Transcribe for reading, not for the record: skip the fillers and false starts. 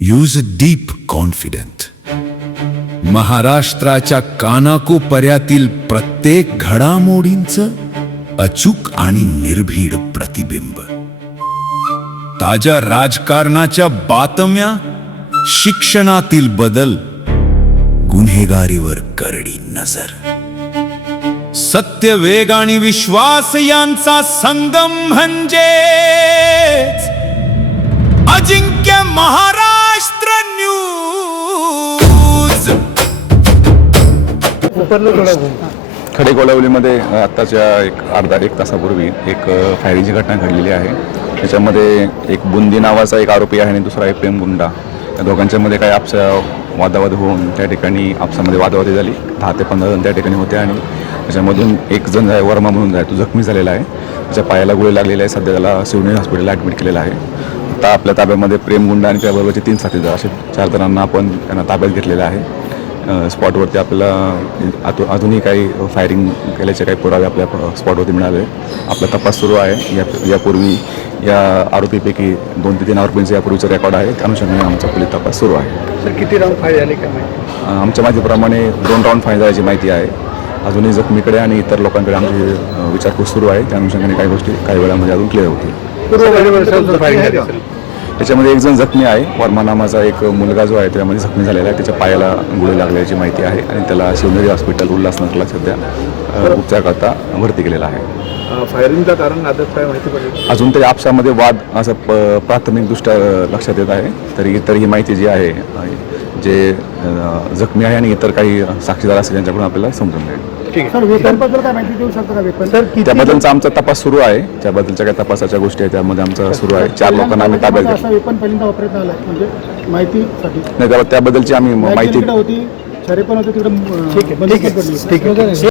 Use deep confident. महाराष्ट्राच्या कानाकोपर्यातील प्रत्येक घडामोडींचं अचूक आणि निर्भीड प्रतिबिंब. ताज्या राजकारणाच्या बातम्या, शिक्षणातील बदल, गुन्हेगारीवर करडी नजर. सत्य, वेग आणि विश्वास यांचा संगम म्हणजे अजिंक्य महाराष्ट्र न्यूज. खडेकोलावलीमध्ये आत्ताच्या एक तासापूर्वी एक फायरिंगची घटना घडलेली आहे. त्याच्यामध्ये एक बुंदी नावाचा एक आरोपी आहे आणि दुसरा एक प्रेमगुंडा. या दोघांच्यामध्ये काही आपसा वादावाद होऊन त्या ठिकाणी आपसामध्ये वादावादी झाली. 10 ते 15 जण त्या ठिकाणी होते आणि त्याच्यामधून एक जण आहे वर्मा म्हणून आहे, तो जखमी झालेला आहे. त्याच्या पायाला गोळी लागलेली आहे. सध्या त्याला शिवनेरी हॉस्पिटलला ॲडमिट केलेलं आहे. आता आपल्या ताब्यामध्ये प्रेमगुंडा आणि त्याबरोबरचे 3 साथीदार असे 4 जणांना आपण त्यांना ताब्यात घेतलेलं आहे. स्पॉटवरती आपल्याला अजूनही काही फायरिंग केल्याचे काही पुरावे आपल्या स्पॉटवरती मिळाले. आपला तपास सुरू आहे. यापूर्वी या आरोपीपैकी 2 ते 3 आरोपींचे यापूर्वीचा रेकॉर्ड आहे. त्या अनुषंगाने आमचा पोलीस तपास सुरू आहे. सर, किती राऊंड फायर झाले काय माहिती? आमच्या माहितीप्रमाणे 2 राऊंड फायर झाल्याची माहिती आहे. अजूनही जखमीकडे आणि इतर लोकांकडे आमची विचारपूस सुरू आहे. त्या अनुषंगाने काही गोष्टी काही वेळामध्ये अजून क्लिअर होतील. त्याच्यामध्ये एक जण जखमी आहे. वर्मा नामाचा एक मुलगा जो आहे त्यामध्ये जखमी झालेला आहे. त्याच्या पायाला गोळी लागल्याची माहिती आहे आणि त्याला शिवनेरी हॉस्पिटल उल्हासनगरला सध्या उपचारकरता भरती केलेला आहे. फायरिंगचं कारण अद्याप काय माहिती पडली? अजून तरी आपसामध्ये वाद असं प्राथमिकदृष्ट्या लक्षात येत आहे. तरी इतर ही माहिती जी आहे, जे जखमी आहे आणि इतर काही साक्षीदार असतील त्यांच्याकडून आपल्याला समजून मिळेल. सर, वेपनबद्दल काय माहिती देऊ शकता का? वेपन सर, त्याबद्दलचा आमचा तपास सुरू आहे. त्याबद्दलच्या काही तपासाच्या गोष्टी आहेत त्यामध्ये आमचा सुरू आहे. 4 लोकांना आम्ही ताब्यात घेतलं. वेपन पहिल्यांदा वापरण्यात आला म्हणजे माहितीसाठी नाही, त्याबद्दलची आम्ही माहिती होती. शरे पण होते तिकडे. ठीक आहे.